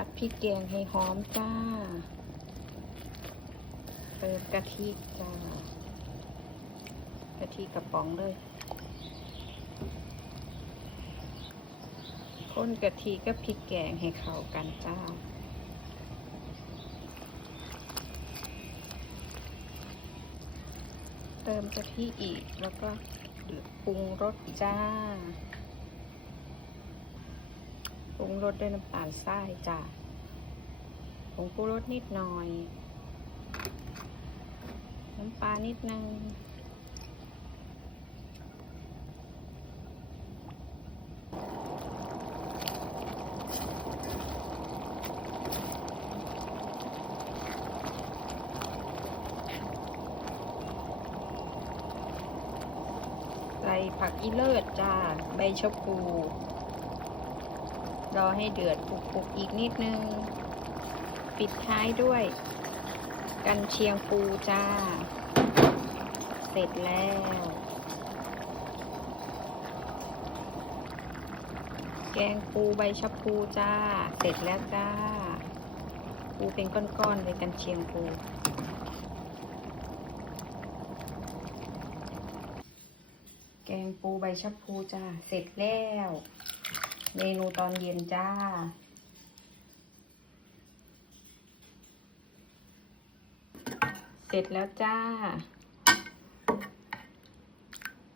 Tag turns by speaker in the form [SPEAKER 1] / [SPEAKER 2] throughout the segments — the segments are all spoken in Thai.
[SPEAKER 1] ผัดพริกแกงให้หอมจ้า เติมกะทิจ้า กะทิกระป๋องเลยข้นกะทิกับพริกแกงให้เข้ากันจ้าเติมกะทิอีกแล้วก็ปรุงรสจ้า ปรุงรสด้วยน้ำตาลทรายจ้าผงชูรสนิดหน่อย น้ำปลานิดนึงใส่ผักอีเลิศจ้า ใบชะพู รอให้เดือดปุกๆอีกนิดนึง ปิดท้ายด้วย กันเชียงปูจ้า เสร็จแล้ว แกงปูใบชะพูจ้า เสร็จแล้วจ้า ปูเป็นก้อนๆเลยกันเชียงปูแกงปูใบชะพูจ้า เสร็จแล้ว เมนูตอนเย็นจ้า เสร็จแล้วจ้า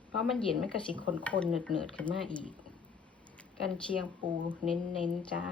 [SPEAKER 1] เพราะมันเย็นมันก็สิคนๆเนืดๆขึ้นมาอีก กันเชียงปูเน้นๆจ้า